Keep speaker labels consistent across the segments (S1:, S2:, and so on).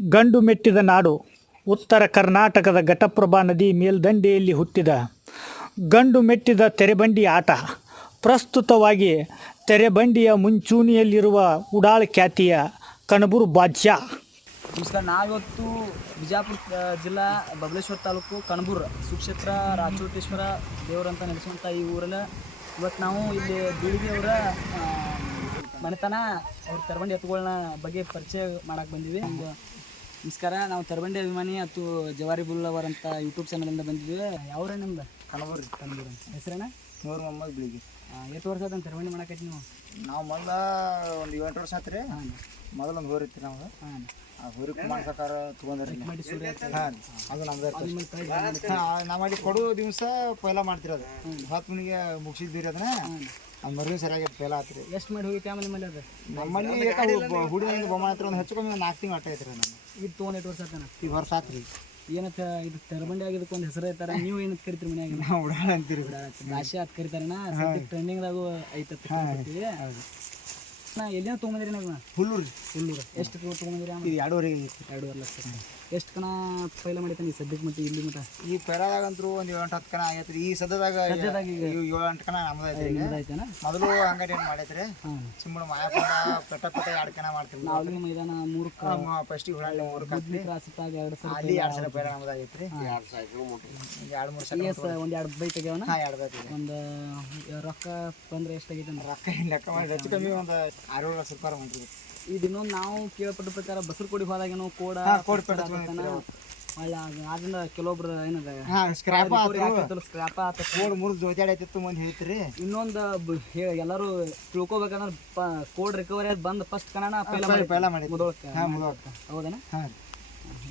S1: ಗಂಡು ಮೆಟ್ಟಿದ ನಾಡು ಉತ್ತರ ಕರ್ನಾಟಕದ ಘಟಪ್ರಭಾ ನದಿ ಮೇಲ್ದಂಡೆಯಲ್ಲಿ ಹುಟ್ಟಿದ. ಗಂಡು ಮೆಟ್ಟಿದ ತೆರೆಬಂಡಿ ಆಟ ಪ್ರಸ್ತುತವಾಗಿ ತೆರೆಬಂಡಿಯ ಮುಂಚೂಣಿಯಲ್ಲಿರುವ ಉಡಾಳ್ ಖ್ಯಾತಿಯ ಕಣಬೂರು ಬಾದ್ಶಾ.
S2: ನಮಸ್ಕಾರ, ನಾವಿವತ್ತು ಬಿಜಾಪುರ ಜಿಲ್ಲಾ ಬಬಲೇಶ್ವರ ತಾಲೂಕು ಕಣಬೂರು ಸುಕ್ಷೇತ್ರ ರಾಚೋಟೇಶ್ವರ ದೇವರಂತ ನೆಲೆಸುವಂಥ ಈ ಊರಲ್ಲಿ. ಇವತ್ತು ನಾವು ಇಲ್ಲಿ ಬೀಳಿಗೆಯವರ ಮನೆತನ, ಅವ್ರ ತೆರಬಂಡಿ ಎತ್ತುಗಳನ್ನ ಬಗ್ಗೆ ಪರಿಚಯ ಮಾಡಕ್ಕೆ ಬಂದಿವಿ. ನಮಸ್ಕಾರ ನಾವು ತರಬಂಡಿ ಅಭಿಮಾನಿ ಮತ್ತು ಜವಾರಿ ಬುಲ್ ಅಂತ ಯೂಟ್ಯೂಬ್ ಚಾನಲಿಂದ ಬಂದಿದ್ವಿ ಯಾವ್ರ ನಿಮ್ದು?
S3: ಕನಬೂರಿ
S2: ಕನಬೂರಿ ಹೆಸರೇನ?
S3: ನೂರು ಮೊಹಮ್ಮದ್ ಬಿಳಿಗಿ.
S2: ಎಷ್ಟು ವರ್ಷ ಆಯ್ತು ತರಬಂಡಿ ಮಾಡಕೈತಿ ನೀವು?
S3: ನಾವು ಮೊದಲ ಒಂದು ಏಳು ವರ್ಷ ಆತ್ರಿ.
S2: ಹಾಂ
S3: ಮೊದಲು ಒಂದು ಹೋರಿ ಇತ್ತು ನಮ್ಗೆ
S2: ಹಾಂ
S3: ಆ ಹೋರಿ ಕುಮಾರ್ ಸಕಾರ ತೊಗೊಂಡ್ರಿ ಅದು ನಮ್ದು ನಾವು ಅಲ್ಲಿ ಕೊಡೋ ದಿವಸ ಪೈಲ ಮಾಡ್ತಿರೋದು ಹತ್ತು ಮಣಿಗೆ ಮುಗಿಸಿದ್ದೀರಿ ಅದನ್ನ ಅದು ಮರುವೆ ಸರಿಯಾಗಿ ಪೈಲ ಆತ್ರಿ.
S2: ಎಷ್ಟು ಮಾಡಿ ಹೋಗಿ ಆಮೇಲೆ ಮೇಲೆ ಅದು
S3: ನಮ್ಮಲ್ಲಿ ಹುಡುಗ ಬೊಮ್ಮ ಹತ್ರ ಒಂದು ಹೆಚ್ಚು ಕಮ್ಮಿ ಒಂದು ನಾಲ್ಕು ತಿಂಗಳು ಅಟ್ಟ ಐತ್ರಿ ನಮ್ಮ
S2: ಇದು ತೊಗೊಂಡು ಎಷ್ಟು ವರ್ಷ ಆತನ?
S3: ಈ ವರ್ಷ ಆತ್ರಿ
S2: ಏನತ್ತ ಇದು ತೆರಬಂಡಿ ಆಗಿದ್ದಕ್ಕೆ ಒಂದು ಹೆಸರು ಐತಾರ ನೀವು ಏನಂತ ಕರಿತೀರಿ ಮನ್ಯಾಗ?
S3: ನಾವು ಉಡಾಳ ಅಂತೀರಿ
S2: ಭಾಷೆ ಅಂತ ಕರಿತಾರಣ ಸದ್ಯಕ್ಕೆ ಟ್ರೆಂಡಿಂಗ್ದಾಗು ಐತತ್ತ ನಾ ಎಲ್ಲಿನ ತೊಗೊಂಬಂದಿರಿ ನಾವು?
S3: ಹುಲ್ಲೂರು
S2: ಹುಲ್ಲೂರು ಎಷ್ಟು ತೊಗೊಂಬಂದಿರಿ
S3: ಐತಿ.
S2: ಎರಡೂವರೆ ಲಕ್ಷ. ಎಷ್ಟು ಕಣ ಫೈಲ್ ಮಾಡಿತಾನೆ ಈ ಸದ್ಯಕ್ಕೆ ಮತ್ತೆ ಇಲ್ಲಿ ಮಟ
S3: ಈ ಪೆಡದಾಗಂತೂ ಒಂದು ಏಳು ಎಂಟು ಹತ್ತು ಕಣ ಆಗೈತ್ರಿ. ಈ ಸದ್ಯದಾಗ ಏಳು ಎಂಟು ಕಣ ನಮ್ದು ಐತ್ರಿ ಈಗ.
S2: ಆಯ್ತಾನ
S3: ಮೊದಲು ಅಂಗಡಿ ಏನು ಮಾಡೈತ್ರಿ? ಚಿಮ್ಮಡ ಮಾಯಾಪಂಡ ಪೆಟ್ಟ ಪೆಟ್ಟ ಎರಡು ಕಣ ಮಾಡ್ತೀವಿ.
S2: ನಾವು ಮೈದಾನ ಮೂರು
S3: ಫಸ್ಟಿಗೆ ಹುಳಾಳಿ ಮೂರು ಕತ್ತಿ
S2: ಕ್ರಾಸಿತ್ತಾಗ ಎರಡು ಸಲ
S3: ಅಲ್ಲಿ ಎರಡು ಸಲ ಪೈಡ ನಮ್ದಾಗೈತ್ರಿ ಎರಡು ಸೈಕಲ್ ಎರಡು ಮೂರು ಸಲ
S2: ಎಸ್ ಒಂದು ಎರಡು ಬೈಕ್ ಆಗ್ಯಾವನ?
S3: ಹಾಂ ಎರಡು ಬೈಕ್
S2: ಒಂದು ರೊಕ್ಕ ಬಂದ್ರೆ ಎಷ್ಟಾಗೈತೆ ಅಂದ್ರೆ
S3: ರೊಕ್ಕ ಏನು ಲೆಕ್ಕ ಮಾಡಿ ಹೆಚ್ಚು ಕಮ್ಮಿ ಒಂದು ಆರು ಲಕ್ಷ ರೂಪಾಯಿ ಮಾಡ್ತೀವಿ.
S2: ಇನ್ನೊಂದು ನಾವು ಕೇಳಪಟ್ಟ ಪ್ರಕಾರ ಬಸರಕೋಡಿ ಹೋದಾಗೇನೋ ಕೋಡ
S3: ಹಾಂ ಕೋಡಿ ಅದರಿಂದ
S2: ಒಳ್ಳೆ ಅದು ಅದನ್ನ ಕೆಲವೊಬ್ರು ಏನದ
S3: ಸ್ಕ್ರಾಪ್
S2: ಸ್ಕ್ರಾಪ್ ಆತು.
S3: ಕೋಡ್ ಮೂರು ಜೋತಾಡೈತಿತ್ತು ಮಂದಿ ಹೇಳ್ತೀರಿ?
S2: ಇನ್ನೊಂದು ಎಲ್ಲಾರು ತಿಳ್ಕೊಬೇಕಂದ್ರೆ ಕೋಡ್ ರಿಕವರಿ ಬಂದ್ ಬಂದು ಫಸ್ಟ್ ಕನ್ನಡ ಪೈಲ
S3: ಮಾಡಿ ಪೈಲ ಮಾಡಿದ್ವಿ
S2: ಮುದೋಳಕ್ಕೆ ಹೌದೇನ?
S3: ಹಾಂ.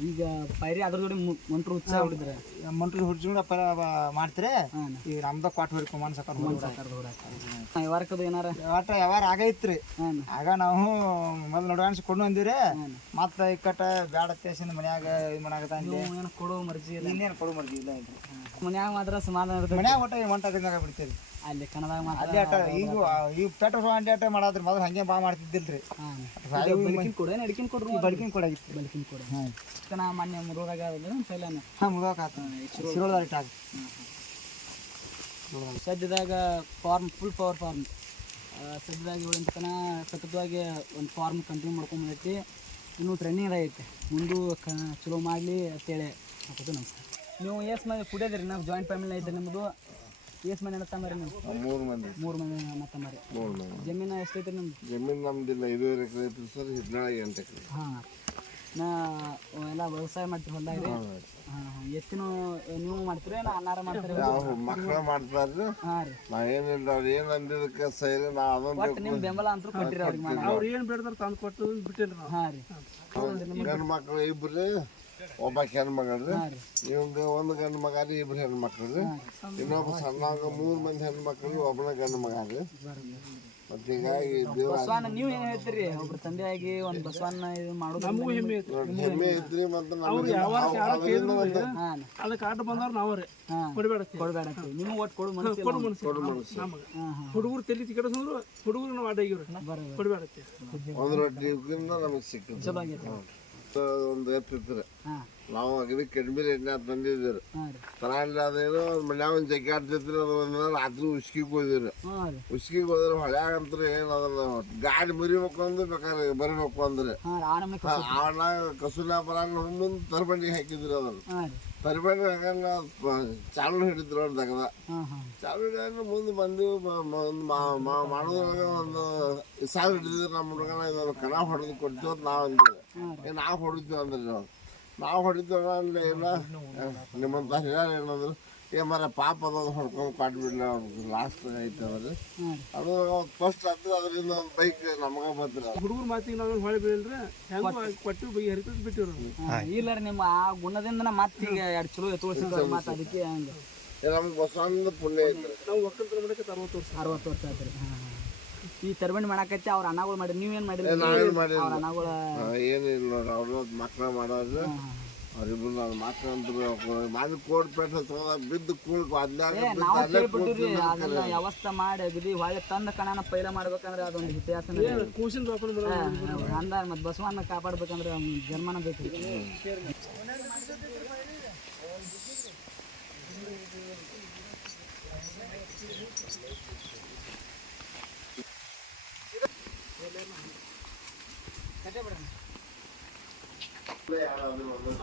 S2: ಈಗ ಪೈರಿ ಅದ್ರ ಜೋಡಿ ಮಂತ್ರ ಮಂಟ್ರು ಉತ್ಸಾಹ ಹೊಡಿದ್ರೆ
S3: ಮಂಟ್ರು ಹುಡ್ಜುಂಡ ಈ
S2: ಹಾಂ.
S3: ಈಗ ನಮ್ದ ಕ್ವಾಟ್ ಹೊರಿ ಕುಮಾರ್ ಸಕಾರ
S2: ಯಾವಾರಕ್ಕದು ಏನಾರ?
S3: ಒಟ್ಟ ಯಾವಾರ ಆಗೈತ್ರಿ ಆಗ ನಾವು ಮೊದಲು ನೋಡ್ಕೊಂಡು ಕೊಂಡು ಬಂದಿವ್ರಿ ಮತ್ತೆ ಈ ಕಟ್ಟ ಬ್ಯಾಡ ಅತ್ಯಾಸಿನ ಮನ್ಯಾಗ ಇದು
S2: ನೀವು ಏನು ಕೊಡೋ ಮರ್ಜಿ ಇಲ್ಲ.
S3: ಇನ್ನೇನು ಕೊಡು ಮರ್ಜಿ ಇಲ್ಲ ಇಲ್ರಿ.
S2: ಮನ್ಯಾಗ ಮಾತ್ರ ಸಮಾಧಾನ ಇರ್ತದೆ
S3: ಮನ್ಯಾಗ ಒಟ್ಟ ಹೊಂಟಾಗ ಬಿಡ್ತೀರಿ.
S2: ಅಲ್ಲಿ
S3: ಅದೇ ಅಟ ಈಗ ಈಗ ಪೆಟ್ರೋಲ್ ಅಂಡಿ ಅಟ ಮಾಡಾದ್ರಿ ಮೊದಲು ಹಂಗೆ ಬಾ ಮಾಡ್ತಿದ್ದಿಲ್ರಿ.
S2: ಹಾಂ ಬಲಿಕಿನ ಕೊಡು ಏನು ಅಡಿಕಿನ ಕೊಡ್ರಿ
S3: ಬಡ್ಕಿನ ಕೊಡಾಗಿತ್ತು
S2: ಬಲಿಕಿನ ಕೊಡು.
S3: ಹಾಂ.
S2: ನಾ ಮೊನ್ನೆ ಮುರುಗಾಗ ಪೈಲಾನೆ
S3: ಹಾಂ ಮುಗೋಕೆ ಆತ. ಶಿರೋಳ್ದಾರ ಇಟ್ಟಾಗ
S2: ಸದ್ಯದಾಗ ಫಾರ್ಮ್ ಫುಲ್ ಪವರ್ ಫಾರ್ಮ್ ಸದ್ಯದಾಗ ಏಳು ತನ ಸತತವಾಗಿ ಒಂದು ಫಾರ್ಮ್ ಕಂಟಿನ್ಯೂ ಮಾಡ್ಕೊಂಬಂದೈತಿ. ಇನ್ನೂ ಟ್ರೈನಿಂಗ್ ಐತಿ. ಮುಂದೂ ಕ ಚಲೋ ಮಾಡಲಿ ಅಂತೇಳಿ. ಹಾಕೋದು ನಮಸ್ಕಾರ. ನೀವು ಎಷ್ಟು ಮಾಡಿ ಕುಡಿಯೋದ್ರಿ ನಾವು ಜಾಯಿಂಟ್ ಫ್ಯಾಮಿಲಿ ಐತೆ ನಿಮ್ಮದು ಎಷ್ಟು ಮನೆ ತಮ್ಮರಿ ನೀವು
S4: ಮೂರು ಮಂದಿ.
S2: ಮೂರು ಮಂದಿ ಅಣ್ಣ ತಮ್ಮರಿ.
S4: ಮೂರು ಮಂದಿ.
S2: ಜಮೀನು ಎಷ್ಟೈತೆ ನಿಮ್ದು?
S4: ಜಮೀನು ನಮ್ದಿಲ್ಲ ಇದು ಎಕರೆ ಸರ್ ಹದಿನಾಲ್ಕು ಎಂಟು ಎಕರೆ.
S2: ಹಾಂ. ನಾ ಎಲ್ಲ ವ್ಯವಸಾಯ ಮಾಡ್ತೀವಿ ಹೊಲ್ದಾಗ? ರೀ ಹಾಂ ಎತ್ತಿನ ನೀವು ಮಾಡ್ತೀರಿ ನಾ ಅನ್ನಾರ ಮಾಡ್ತೀರಿ?
S4: ನಾವು ಮಕ್ಕಳು ಮಾಡ್ತಾರ್ರಿ.
S2: ಹಾಂ ರೀ.
S4: ನಾ ಏನಿಲ್ಲ ಅವ್ರು ಏನು ಅಂದಿದ್ದಕ್ಕೆ ಸೈರಿ ನಾ ಅದೊಂದು
S2: ಒಟ್ಟು ನಿಮ್ಮ ಬೆಂಬಲ ಅಂತ ಕೊಟ್ಟಿರಿ ಅವ್ರಿಗೆ ಮಾಡಿ
S5: ಅವ್ರು ಏನು ಬೇಡ್ತಾರೆ ತಂದು ಕೊಟ್ಟು ಬಿಟ್ಟಿಲ್ಲ
S2: ಹಾಂ ರೀ.
S4: ಗಂಡು ಮಕ್ಕಳು ಇಬ್ರು ಒಬ್ಬ ಹೆಣ್ಣು
S2: ಮಗಳ್ರಿ
S4: ಇವಂದು ಒಂದು ಗಂಡು ಮಗ ರೀ ಇಬ್ರು ಹೆಣ್ಣು ಮಕ್ಕಳು ರೀ. ಇನ್ನೊಬ್ಬ ಸಣ್ಣಾಗ ಮೂರು ಮಂದಿ ಹೆಣ್ಣು ಮಕ್ಕಳು ಒಬ್ಬನ ಗಂಡು ಮಗ ರೀ. ಮತ್ತೆ ಹೀಗಾಗಿ ದೇವ
S2: ಬಸವಣ್ಣ ನೀವು ಏನು ಹೇಳ್ತೀರಿ? ಒಬ್ರು ತಂದೆಯಾಗಿ ಒಂದು ಬಸವಣ್ಣ ಇದು ಮಾಡೋದು
S5: ನಮಗೂ ಹೆಮ್ಮೆ ಐತಿ
S4: ಹೆಮ್ಮೆ ಐತ್ರಿ ಮತ್ತು
S5: ಅದಕ್ಕೆ ಆಟ ಬಂದವ್ರು ನಾವೇ
S2: ಹಾಂ.
S5: ಕೊಡಬೇಡ
S2: ಕೊಡಬೇಡ ನೀವು ಒಟ್ಟು ಕೊಡು
S5: ಮನಸ್ಸು ಹುಡುಗರು ತಲೆ ತಿಕ್ಕಡಸಂದ್ರು ಹುಡುಗರು ನಾವು ಆಟ ಆಗಿವ್ರಿ
S4: ಒಂದು ರೊಟ್ಟಿ ನಮಗೆ ಸಿಕ್ಕಿದೆ
S2: ಚಲೋ ಆಗೈತೆ
S4: ಒಂದು
S2: ಎತ್ತಿದ್ರೆ
S4: ನಾವು ಅಗದಿ ಕಡಿಮೆ ರೇಟ್ನಾಗ ತಂದಿದ್ದೀರಿ.
S2: ಹಾಂ ರೀ.
S4: ತರಾಂಡ್ಲಿ ಅದೇನೋ ಮನ್ಯಾಗ ಒಂದು ಜಗ್ಗಿ ಆಡ್ತಿದ್ರಿ ಅದು ಒಂದು ರಾತ್ರಿ ಉಸ್ಕಿಗೆ ಹೋದಿರಿ ಉಸ್ಕಿಗೆ ಹೋದ್ರೆ ಹೊಳ್ಯಾಗಂತ್ರ ಏನು ಅದನ್ನ ಗಾಡಿ ಮುರಿಬೇಕು ಅಂದ್ರೆ ಬೇಕಾದ್ರೆ ಬರಬೇಕು ಅಂದ್ರೆ. ಆಡ ಕಸುಲ ಬರಾನ್ ಮುಂದೆ ತರಬಂಡಿಗೆ ಹಾಕಿದ್ರಿ ಅದನ್ನ ತರಬಂಡಿ ಹಾಕಂಗ ಚಾಲು ಹಿಡಿದ್ರು ಅವ್ರು ತಗದ ಚಾಲು ಹಿಡಿದ್ರೆ ಮುಂದೆ ಬಂದು ಮಾಡೋದ್ರೊಳಗೆ ಒಂದು ಸಾಲ ಹಿಡಿದ್ರೆ ನಮ್ಮ ಹುಡುಗನ ಇದೊಂದು ಕಣ ಹೊಡೆದು ಕೊಡ್ತೀವಿ ಅಂತ ನಾವು ಅಂದ್ರೆ ನಾವು ಹೊಡಿತೀವಿ ಅಂದ್ರೆ ನಾವು ನಾವು ಹೊಡಿತೇವೆ ಅಂದ್ರೆ ಇಲ್ಲ. ನಿಮ್ಮಂತ ಹಿರಿಯರು ಏನಂದ್ರು. ಏ ಮರ ಪಾಪ ಅದೊಂದು ಹೊಡ್ಕೊಂಡು ಕಾಟ್ಬಿಡ್ಲಿ ಅವ್ರಿಗೆ ಲಾಸ್ಟ್ ಐತೆ ಅವ್ರು ಅದು ಫಸ್ಟ್ ಅದು ಅದರಿಂದ ಒಂದು ಬೈಕ್ ನಮಗೆ ಬರ್ತಿಲ್ಲ
S5: ಹುಡುಗರ ಮಾತಿಗೆ ನಾವು ಹೊಳೆ ಬೀಳ್ರಿ ಹೆಂಗೆ ಕೊಟ್ಟು. ಬೈ ಹರಿತದ್ ಬಿಟ್ಟಿವ್ರು
S2: ಇಲ್ಲ ರೀ ನಿಮ್ಮ ಆ ಗುಣದಿಂದ ಮತ್ತೆ ಈಗ ಎರಡು ಚಲೋ ಎತ್ತುವರ್ಸಿದ್ರು ಮತ್ತೆ ಅದಕ್ಕೆ ಹಂಗೆ.
S4: ನಮ್ಗೆ ಬಸವಣ್ಣದ ಪುಣ್ಯ ಐತೆ
S5: ನಾವು ಒಕ್ಕಲ್ತನ ಮಾಡಕ್ಕೆ ಅರವತ್ತು ವರ್ಷ
S2: ಅರವತ್ತು ವರ್ಷ ಆಯ್ತು ರೀ. ಹಾಂ. ಈ ತರಬಂಡಿ ಮಾಡಾಕತ್ತಿ ಅವ್ರ ಅಣ್ಣಗಳು ಮಾಡಿ ನೀವೇನು ಮಾಡಿರಿ?
S4: ನಾವೇನು ಮಾಡಿಲ್ಲ.
S2: ಅವ್ರ ಅಣ್ಣಗಳ
S4: ಏನಿಲ್ಲ ನೋಡ್ರಿ ಅವ್ರ ಮಕ್ಳ ಮಾಡೋದು. ನಾನು ಮಾತ್ರ ಅಂದ್ರು ಮಾಡಿ ಕೋಟ್ ಪೇಟ ತಗೊಂಡ ಬಿದ್ದು ಕೂಳ್ ಅದ್ಲಾಗ
S2: ಏ
S4: ಬಿದ್ದು
S2: ನಾವು
S4: ಅಲ್ಲೇ
S2: ಕೇಳ್ಬಿಟ್ಟಿವ್ರಿ ವ್ಯವಸ್ಥೆ ಮಾಡಿ ಅಗದಿ ಹೊಳೆ ತಂದ ಕಣನ ಪೈಲ ಮಾಡ್ಬೇಕಂದ್ರೆ ಅದೊಂದು ಇತಿಹಾಸ
S5: ಕೂಸಿನ ಬಾಪನ ಬರೋ
S2: ಅಂದ ಮತ್ತೆ ಬಸವಣ್ಣ ಕಾಪಾಡ್ಬೇಕಂದ್ರೆ ಜನ್ಮನ ಬೇಕು
S4: ಯಾರಾದ್ರೂ ಒಂದು